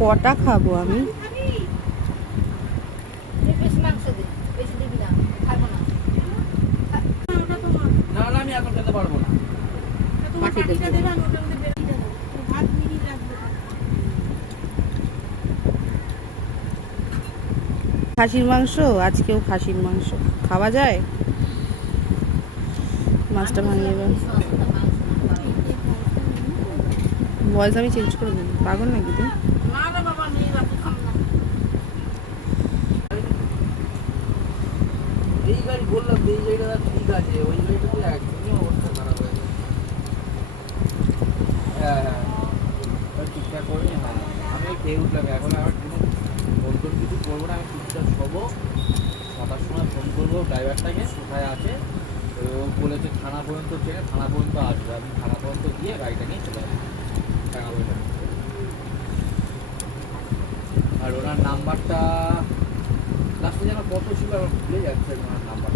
কটা খাবো আমি? না না, আমি এখন খেতে পারবো না। খাসির মাংস, আজকেও খাসির মাংস খাওয়া যায়? মাছটা ভাঙিয়ে এবার ভয়েস আমি চেঞ্জ করে দেবো। পাগল নাকি তুই? এই গাড়ি বললাম এই গাড়িটা ঠিক আছে, ওই গাড়িটা তো একদমই অবস্থা খারাপ হয়ে গেছে। হ্যাঁ হ্যাঁ, ঠিকঠাক করিনি। হ্যাঁ, আমি খেয়ে উঠলাম। এখন আমার কোনো ফোন টোন কিছু করবো না, আমি চুপচাপ শোবো। 7টার সময় ফোন করবো ড্রাইভারটাকে, কোথায় আছে। ও বলেছে থানা পর্যন্ত ট্রেনে, থানা পর্যন্ত আসবে। আমি থানা পর্যন্ত গিয়ে গাড়িটা নিয়ে চলে আসবো, টাকা পয়সা। আর ওনার নাম্বারটা লাস্টে যেন কত ছিল আমার ভুলে যাচ্ছে ওনার নাম্বারটা।